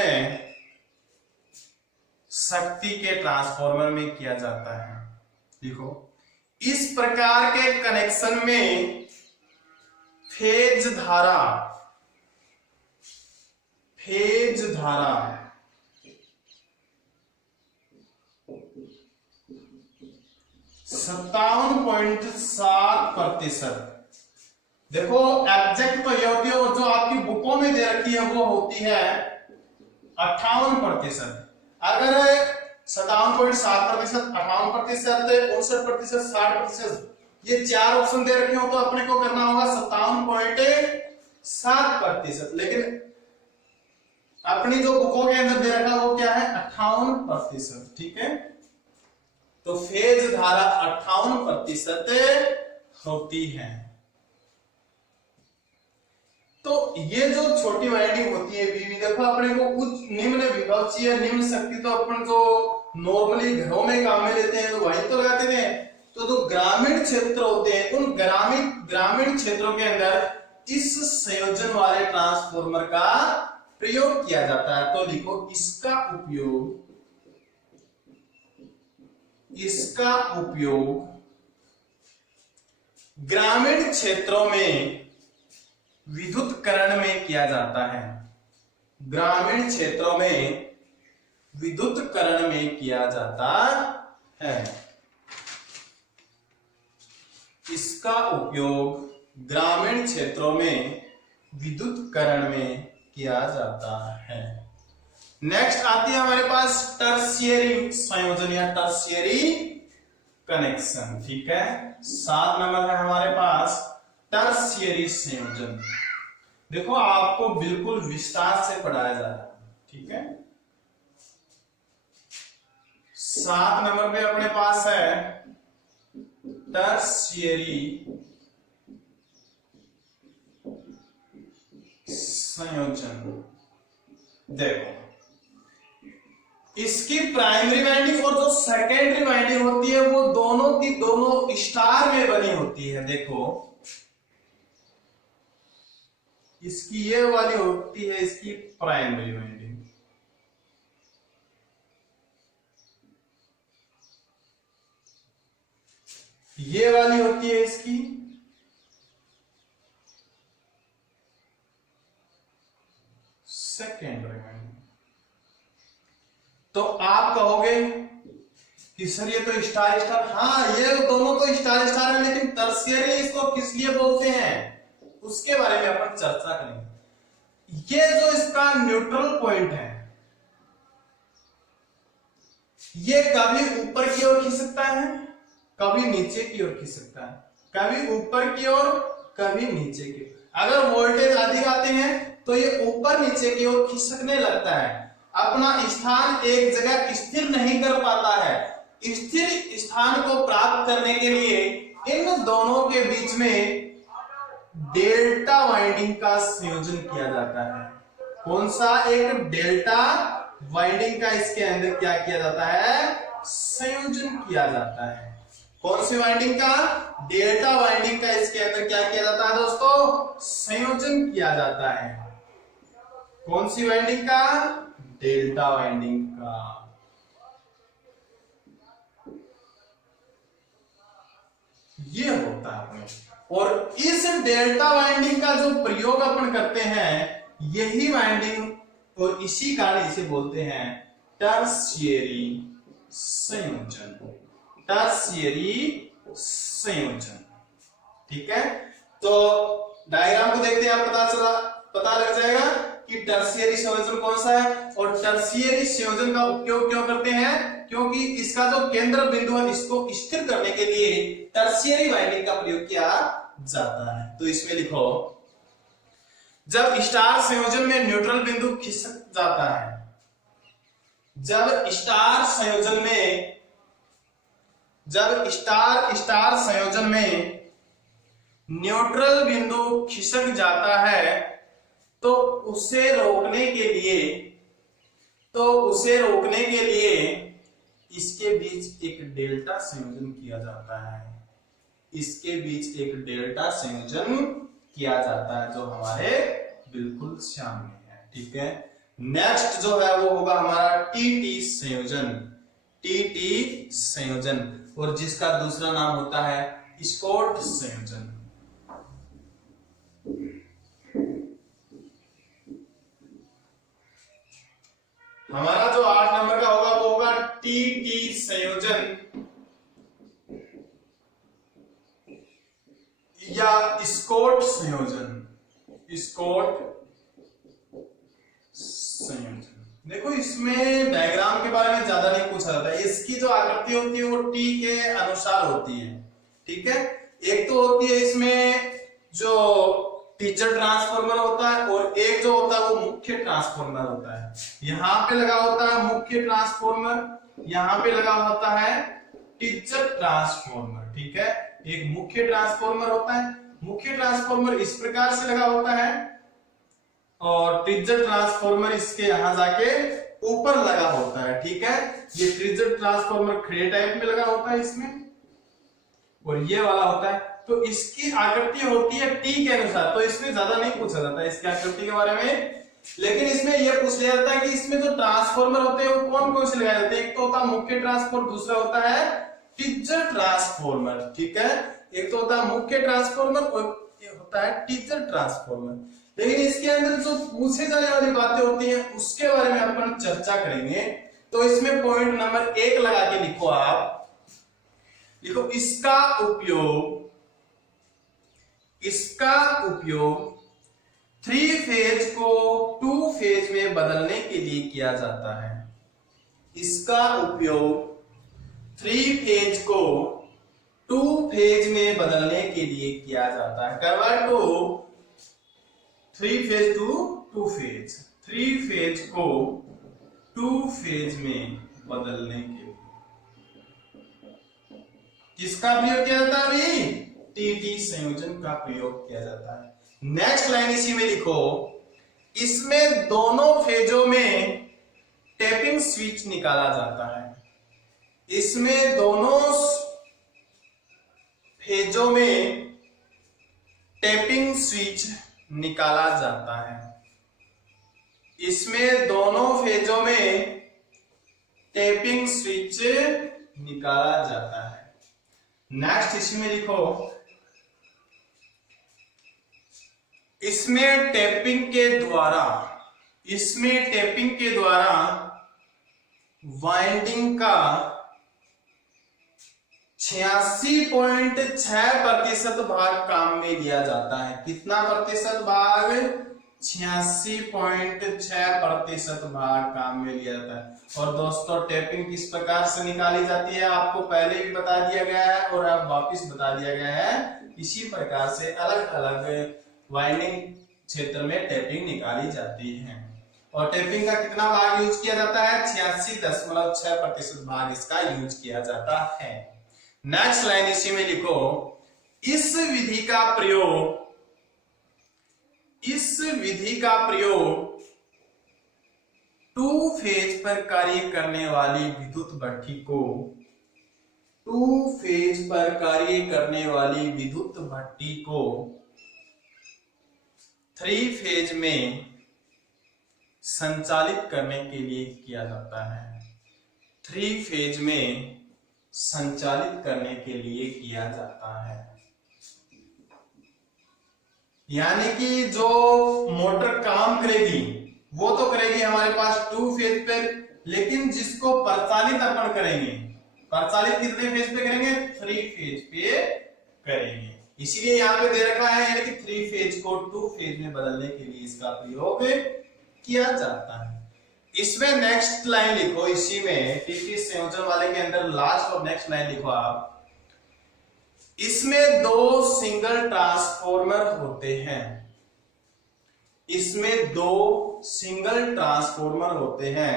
शक्ति के ट्रांसफॉर्मर में किया जाता है। देखो इस प्रकार के कनेक्शन में फेज धारा 57.7%। देखो एग्जैक्ट तो ये होती है, और जो आपकी बुकों में दे रखी है वो होती है 58%। अगर 57.7%, 58%, 59%, 60%, ये चार ऑप्शन दे रखे हो तो अपने को करना होगा 57.7%। लेकिन अपनी जो बुकों के अंदर दे रखा वो क्या है, 58%। ठीक है, तो फेज धारा 58% होती है। तो ये जो छोटी वाइंडिंग होती है वीवी, देखो अपने को उच्च निम्न विभव चाहिए, निम्न शक्ति तो अपन जो नॉर्मली घरों में काम में लेते हैं तो वही तो लगाते थे। तो जो ग्रामीण क्षेत्र होते हैं उन ग्रामीण क्षेत्रों के अंदर इस संयोजन वाले ट्रांसफॉर्मर का प्रयोग किया जाता है। तो लिखो इसका उपयोग ग्रामीण क्षेत्रों में विद्युतकरण में किया जाता है। ग्रामीण क्षेत्रों में विद्युतकरण में किया जाता है। इसका उपयोग ग्रामीण क्षेत्रों में विद्युतकरण में किया जाता है। नेक्स्ट आती है हमारे पास टर्शियरी संयोजन या टर्शियरी कनेक्शन, ठीक है। 7 नंबर है हमारे पास टर्शियरी संयोजन। देखो आपको बिल्कुल विस्तार से पढ़ाया जा रहा है, ठीक है। 7 नंबर पे अपने पास है टर्शियरी संयोजन। देखो इसकी प्राइमरी वाइंडिंग और जो सेकेंडरी वाइंडिंग होती है वो दोनों की दोनों स्टार में बनी होती है। देखो इसकी ये वाली होती है इसकी प्राइमरी वाइंडिंग, ये वाली होती है इसकी सेकेंडरी वाइंडिंग। तो आप कहोगे कि सर ये तो स्टार स्टार, हाँ ये दोनों तो स्टार स्टार है, लेकिन टर्शियरी इसको किस लिए बोलते हैं उसके बारे में अपन चर्चा करेंगे। ये जो इसका न्यूट्रल पॉइंट है ये कभी ऊपर की ओर खिंच सकता है, कभी नीचे की ओर खिंच सकता है, कभी ऊपर की ओर कभी नीचे की ओर। अगर वोल्टेज अधिक आते हैं तो ये ऊपर नीचे की ओर खिसकने लगता है, अपना स्थान एक जगह स्थिर नहीं कर पाता है। स्थिर स्थान को प्राप्त करने के लिए इन दोनों के बीच में डेल्टा वाइंडिंग का संयोजन किया जाता है। कौन सा? एक डेल्टा वाइंडिंग का इसके अंदर क्या किया जाता है? संयोजन किया जाता है। कौन सी वाइंडिंग का? डेल्टा वाइंडिंग का इसके अंदर क्या किया जाता है दोस्तों? संयोजन किया जाता है। कौन सी वाइंडिंग का? डेल्टा वाइंडिंग का। ये होता है अपने, और इस डेल्टा वाइंडिंग का जो प्रयोग अपन करते हैं यही वाइंडिंग और इसी कारण इसे बोलते हैं टर्शियरी संयोजन। टर्शियरी संयोजन, ठीक है। तो डायग्राम को देखते हैं, पता लग जाएगा कि टर्शियरी संयोजन कौन सा है। और टर्शियरी संयोजन का उपयोग क्यों करते हैं? क्योंकि इसका जो केंद्र बिंदु है इसको स्थिर करने के लिए टर्शियरी वाइंडिंग का प्रयोग किया जाता है। तो इसमें लिखो, जब स्टार संयोजन में न्यूट्रल बिंदु खिसक जाता है, जब स्टार संयोजन में न्यूट्रल बिंदु खिसक जाता है तो उसे रोकने के लिए इसके बीच एक डेल्टा संयोजन किया जाता है। इसके बीच एक डेल्टा संयोजन किया जाता है जो हमारे बिल्कुल सामने है, ठीक है। नेक्स्ट जो है वो होगा हमारा टीटी संयोजन। टीटी संयोजन, और जिसका दूसरा नाम होता है स्कॉट संयोजन। हमारा जो 8 नंबर का होगा वो होगा टीटी संयोजन या स्कॉट संयोजन। स्कॉट संयोजन, देखो इसमें डायग्राम के बारे में ज्यादा नहीं पूछा जाता है। इसकी जो आकृति होती है वो टी के अनुसार होती है, ठीक है। एक तो होती है इसमें जो टीचर ट्रांसफार्मर होता है, और एक जो होता है वो मुख्य ट्रांसफार्मर होता है। यहाँ पे लगा होता है मुख्य ट्रांसफार्मर, यहाँ पे लगा होता है टीचर ट्रांसफार्मर, ठीक है। एक मुख्य ट्रांसफार्मर होता है, मुख्य ट्रांसफार्मर इस प्रकार से लगा होता है, और टीचर ट्रांसफार्मर इसके यहां जाके ऊपर लगा होता है, ठीक है। ये टीचर ट्रांसफार्मर खड़े टाइप में लगा होता है इसमें, और ये वाला होता है। तो इसकी आकृति होती है टी के अनुसार, तो इसमें ज्यादा नहीं पूछा जाता है इसकी आकृति के बारे में, लेकिन इसमें यह पूछ लिया जाता है कि इसमें जो ट्रांसफार्मर होते हैं वो कौन कौन से लगाए जाते हैं। एक तो होता है मुख्य ट्रांसफार्मर, दूसरा होता है टीचर ट्रांसफार्मर, ठीक है। एक तो होता है मुख्य ट्रांसफार्मर और एक होता है टीचर ट्रांसफार्मर। लेकिन इसके अंदर जो पूछे जाने वाली बातें होती हैं उसके बारे में अपन चर्चा करेंगे। तो इसमें पॉइंट नंबर 1 लगा के लिखो, आप लिखो इसका उपयोग 3 फेज को 2 फेज में बदलने के लिए किया जाता है। इसका उपयोग 3 फेज को टू फेज में बदलने के लिए किया जाता है। Convert to three phase to two phase, three phase को टू फेज में बदलने के लिए किसका प्रयोग किया जाता है भाई? टीटी संयोजन का प्रयोग किया जाता है। नेक्स्ट लाइन इसी में लिखो, इसमें दोनों फेजों में टैपिंग स्विच निकाला जाता है। इसमें दोनों फेजों में टैपिंग स्विच निकाला जाता है। इसमें दोनों फेजों में टैपिंग स्विच निकाला जाता है। नेक्स्ट इसमें लिखो, इसमें टैपिंग के द्वारा वाइंडिंग का 86.6% भाग काम में लिया जाता है। कितना प्रतिशत भाग? 86.6% भाग काम में लिया जाता है। और दोस्तों टैपिंग किस प्रकार से निकाली जाती है आपको पहले भी बता दिया गया है और अब वापिस बता दिया गया है। इसी प्रकार से अलग अलग वाइंडिंग क्षेत्र में टैपिंग निकाली जाती है। और टैपिंग का कितना भाग यूज किया जाता है? 86.6% भाग इसका यूज किया जाता है। नेक्स्ट लाइन इसी में लिखो, इस विधि का प्रयोग टू फेज पर कार्य करने वाली विद्युत भट्टी को थ्री फेज में संचालित करने के लिए किया जाता है। थ्री फेज में संचालित करने के लिए किया जाता है। यानी कि जो मोटर काम करेगी वो तो करेगी हमारे पास टू फेज पे, लेकिन जिसको प्रचालित अपन करेंगे, प्रचालित कितने फेज पे करेंगे? थ्री फेज पे करेंगे। इसीलिए यहाँ पे दे रखा है यानी कि थ्री फेज को टू फेज में बदलने के लिए इसका प्रयोग किया जाता है। इसमें नेक्स्ट लाइन लिखो, इसी में टीटी संयोजन वाले के अंदर लास्ट और नेक्स्ट लाइन लिखो आप, इसमें दो सिंगल ट्रांसफॉर्मर होते हैं। इसमें दो सिंगल ट्रांसफॉर्मर होते हैं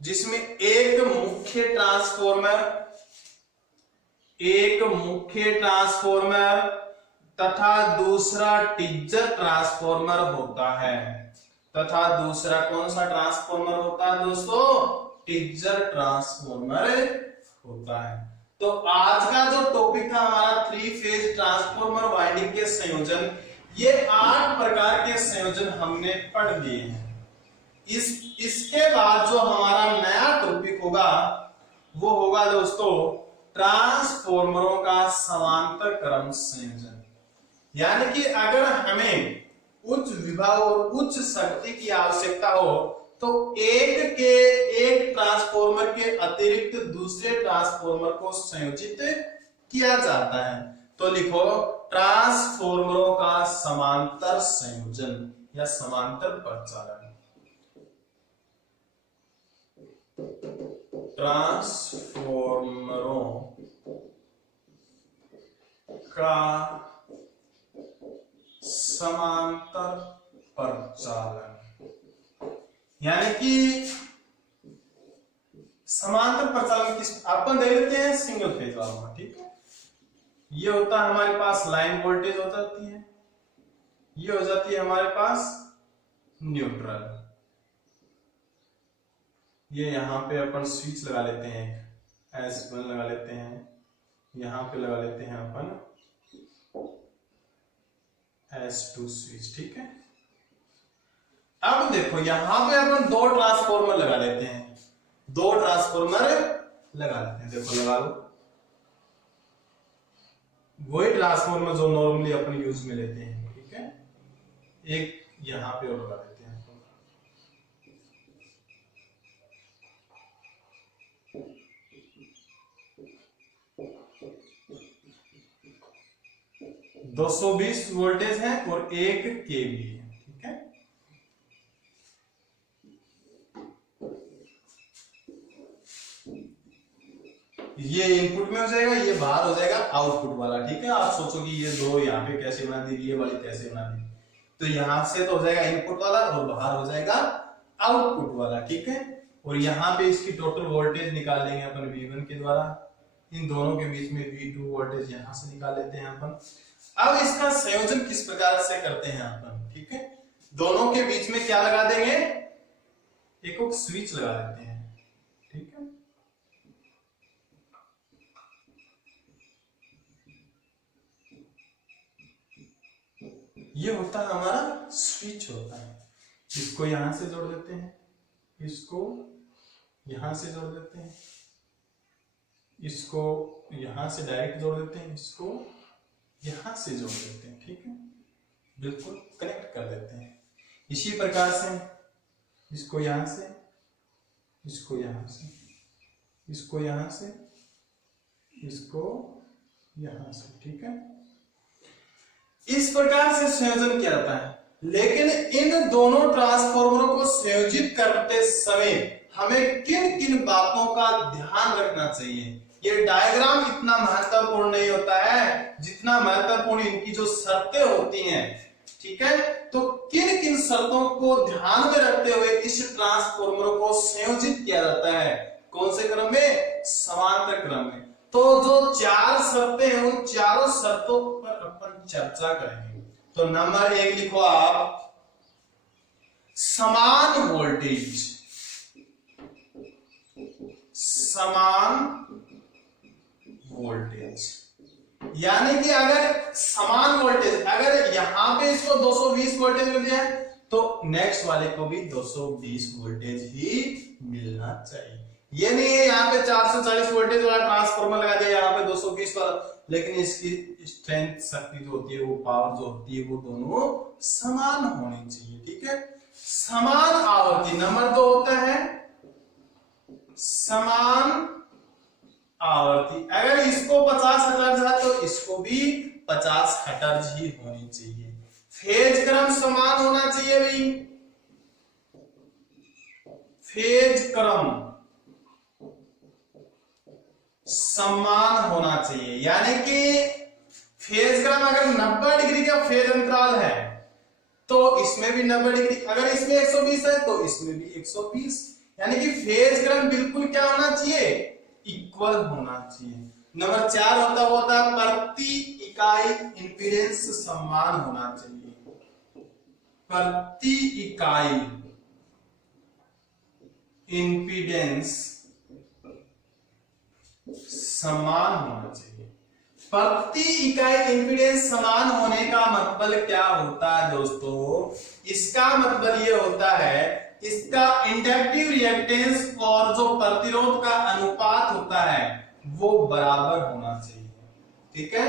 जिसमें एक मुख्य ट्रांसफॉर्मर तथा दूसरा टिज्जर ट्रांसफॉर्मर होता है। तथा दूसरा कौन सा ट्रांसफॉर्मर होता है दोस्तों? टिज्जर ट्रांसफॉर्मर होता है। तो आज का जो टॉपिक था हमारा थ्री फेज ट्रांसफॉर्मर वाइंडिंग के संयोजन, ये 8 प्रकार के संयोजन हमने पढ़ लिए हैं। इसके बाद जो हमारा नया टॉपिक होगा वो होगा दोस्तों ट्रांसफॉर्मरों का समांतर क्रम संयोजन। यानी कि अगर हमें उच्च विभव और उच्च शक्ति की आवश्यकता हो तो एक ट्रांसफॉर्मर के अतिरिक्त दूसरे ट्रांसफॉर्मर को संयोजित किया जाता है। तो लिखो ट्रांसफॉर्मरों का समांतर संयोजन या समांतर प्रचालन। ट्रांसफॉर्मरों का समांतर प्रचालन यानी कि समांतर प्रचालन किस अपन दे देते हैं? सिंगल फेज वाला। ठीक है, ये होता है हमारे पास लाइन वोल्टेज हो जाती है, ये हो जाती है हमारे पास न्यूट्रल। ये यहां पे अपन स्विच लगा लेते हैं, S1 लगा लेते हैं, यहां पे लगा लेते हैं अपन S2 स्विच। ठीक है, अब देखो यहां पे अपन दो ट्रांसफॉर्मर लगा लेते हैं, दो ट्रांसफॉर्मर लगा लेते हैं। देखो लगा लो, वही ट्रांसफॉर्मर जो नॉर्मली अपन यूज में लेते हैं। ठीक है, एक यहां पे और लगा देते हैं। तो 220 वोल्टेज है और 1 केवी है। ठीक है, जाएगा, ये बाहर हो जाएगा आउटपुट वाला। ठीक है, आप सोचो कि ये दो यहाँ पे कैसे बना दी, ये वाली कैसे बना दी, तो यहां से तो हो जाएगा इनपुट वाला और बाहर हो जाएगा आउटपुट वाला। ठीक है, और यहाँ पे इसकी टोटल वोल्टेज निकाल लेंगे अपन V1 के द्वारा, इन दोनों के बीच में V2 वोल्टेज यहां से निकाल लेते हैं अपन। अब इसका संयोजन किस प्रकार से करते हैं अपन। ठीक है, दोनों के बीच में क्या लगा देंगे, एक स्विच लगा देते हैं। ठीक है, ये होता है हमारा स्विच होता है। इसको यहां से जोड़ देते हैं, इसको यहां से जोड़ देते हैं, इसको यहां से डायरेक्ट जोड़ देते हैं, इसको यहां से जोड़ देते हैं। ठीक है, बिल्कुल कनेक्ट कर देते हैं। इसी प्रकार से इसको यहां से, इसको यहां से, इसको यहां से, इसको यहां से। ठीक है, इस प्रकार से संयोजन किया जाता है। लेकिन इन दोनों ट्रांसफॉर्मरों को संयोजित करते समय हमें किन किन बातों का ध्यान रखना चाहिए। ये डायग्राम इतना महत्वपूर्ण नहीं होता है जितना महत्वपूर्ण इनकी जो शर्तें होती हैं। ठीक है, तो किन किन शर्तों को ध्यान में रखते हुए इस ट्रांसफॉर्मरों को संयोजित किया जाता है, कौन से क्रम में, समांतर क्रम में। तो जो चार शर्तें हैं उन चारों शर्तों पर अपन चर्चा करेंगे। तो नंबर 1 लिखो आप, समान वोल्टेज, समान वोल्टेज, यानी कि अगर समान वोल्टेज, अगर यहां पे इसको 220 वोल्टेज मिल जाए तो नेक्स्ट वाले को भी 220 वोल्टेज ही मिलना चाहिए। ये नहीं है यहाँ पे 440 वोल्टेज वाला ट्रांसफार्मर लगा दिया, यहाँ पे 220 वाला, लेकिन इसकी स्ट्रेंथ, शक्ति जो होती है, वो पावर जो होती है, वो दोनों समान होनी चाहिए। ठीक है, समान आवर्ती। नंबर 2 होता है समान आवर्ती। अगर इसको 50 हर्ट्ज है तो इसको भी 50 हर्ट्ज ही होनी चाहिए। फेज क्रम समान होना चाहिए भाई, फेज क्रम समान होना चाहिए, यानी कि फेज क्रम अगर 90 डिग्री का फेज अंतराल है तो इसमें भी 90 डिग्री, अगर इसमें 120 है तो इसमें भी 120, यानी कि फेज क्रम बिल्कुल क्या होना चाहिए, इक्वल होना चाहिए। नंबर 4 होता है प्रति इकाई इंपीडेंस समान होना चाहिए, प्रति इकाई इंपीडेंस समान होना चाहिए। प्रति इकाई इंपीडेंस समान होने का मतलब क्या होता है दोस्तों, इसका मतलब ये होता है इसका इंडक्टिव रिएक्टेंस और जो प्रतिरोध का अनुपात होता है वो बराबर होना चाहिए। ठीक है,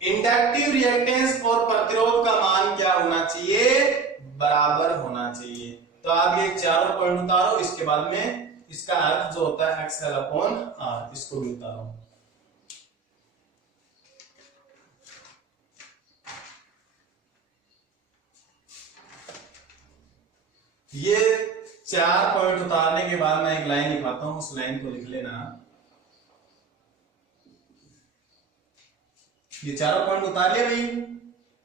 इंडक्टिव रिएक्टेंस और प्रतिरोध का मान क्या होना चाहिए, बराबर होना चाहिए। तो आप ये चारों पॉइंट उतारो, इसके बाद में इसका अर्थ जो होता है XL/R, इसको भी उतारो। ये 4 पॉइंट उतारने के बाद मैं एक लाइन लिखाता हूं, उस लाइन को लिख लेना। ये चारों पॉइंट उतार लिया भाई।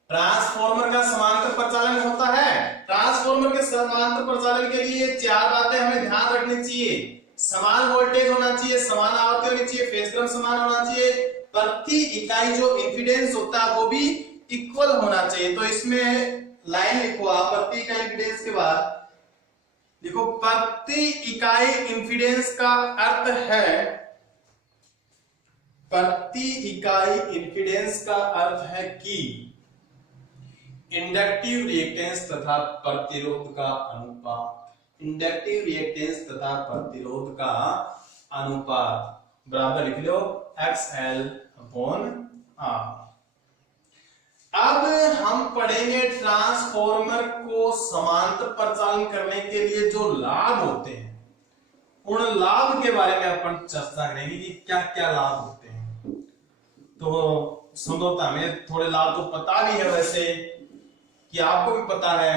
ट्रांसफॉर्मर का समांतर प्रचालन होता है, ट्रांसफॉर्मर के समांतर प्रचालन के लिए 4 बातें हमें ध्यान रखनी चाहिए। समान वोल्टेज होना चाहिए, समान आवर्ती होनी चाहिए, फेज क्रम समान होना चाहिए, प्रति इकाई जो इंपीडेंस होता है वो भी इक्वल होना चाहिए। तो इसमें लाइन लिखो आप, प्रति इकाई इंपीडेंस के बाद देखो, प्रति इकाई इंपीडेंस का अर्थ है, प्रति इकाई इंपीडेंस का अर्थ है कि इंडक्टिव रिएक्टेंस तथा प्रतिरोध का अनुपात, इंडक्टिव रिएक्टेंस तथा प्रतिरोध का अनुपात बराबर लिख लो XL/R। अब हम पढ़ेंगे ट्रांसफॉर्मर को समांतर प्रचालन करने के लिए जो लाभ होते हैं, उन लाभ के बारे में अपन चर्चा करेंगे कि क्या क्या लाभ होते हैं। तो संभवतः हमें थोड़े लाभ तो पता भी है, वैसे कि आपको भी पता है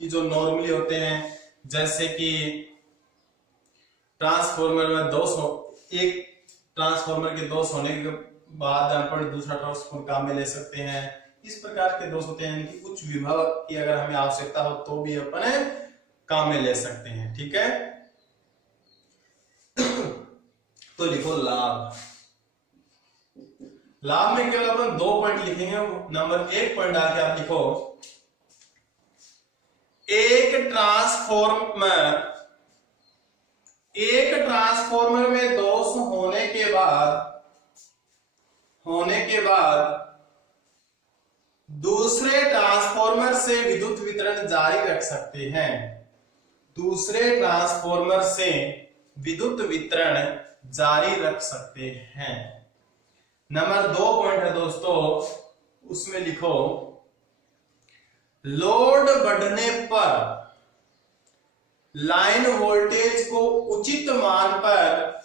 कि जो नॉर्मली होते हैं, जैसे कि ट्रांसफॉर्मर में 200, एक ट्रांसफॉर्मर के दोष होने के बाद अपन दूसरा ट्रांसफॉर्मर काम में ले सकते हैं। इस प्रकार के दोष होते हैं कि उच्च विभव की अगर हमें आवश्यकता हो तो भी अपन काम में ले सकते हैं। ठीक है, तो लिखो लाभ। लाभ में केवल अपन 2 पॉइंट लिखेंगे। नंबर 1 पॉइंट डाल के आप लिखो, एक ट्रांसफॉर्मर में दोष होने के बाद दूसरे ट्रांसफॉर्मर से विद्युत वितरण जारी रख सकते हैं। दूसरे ट्रांसफॉर्मर से विद्युत वितरण जारी रख सकते हैं। नंबर 2 पॉइंट है दोस्तों, उसमें लिखो, लोड बढ़ने पर लाइन वोल्टेज को उचित मान पर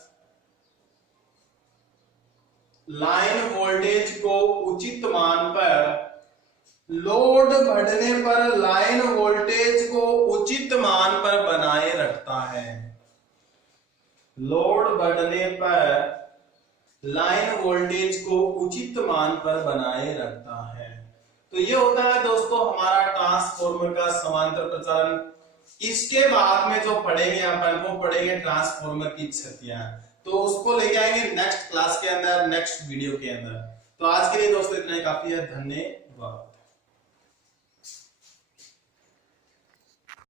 लोड बढ़ने पर लाइन वोल्टेज को उचित मान पर बनाए रखता है। लोड बढ़ने पर लाइन वोल्टेज को उचित मान पर बनाए रखता है। तो ये होता है दोस्तों हमारा ट्रांसफॉर्मर का समांतर प्रचालन। इसके बाद में जो पढ़ेंगे अपन वो पढ़ेंगे ट्रांसफॉर्मर की क्षतियां। तो उसको लेके आएंगे नेक्स्ट क्लास के अंदर, नेक्स्ट वीडियो के अंदर। तो आज के लिए दोस्तों इतना ही काफी है। धन्यवाद।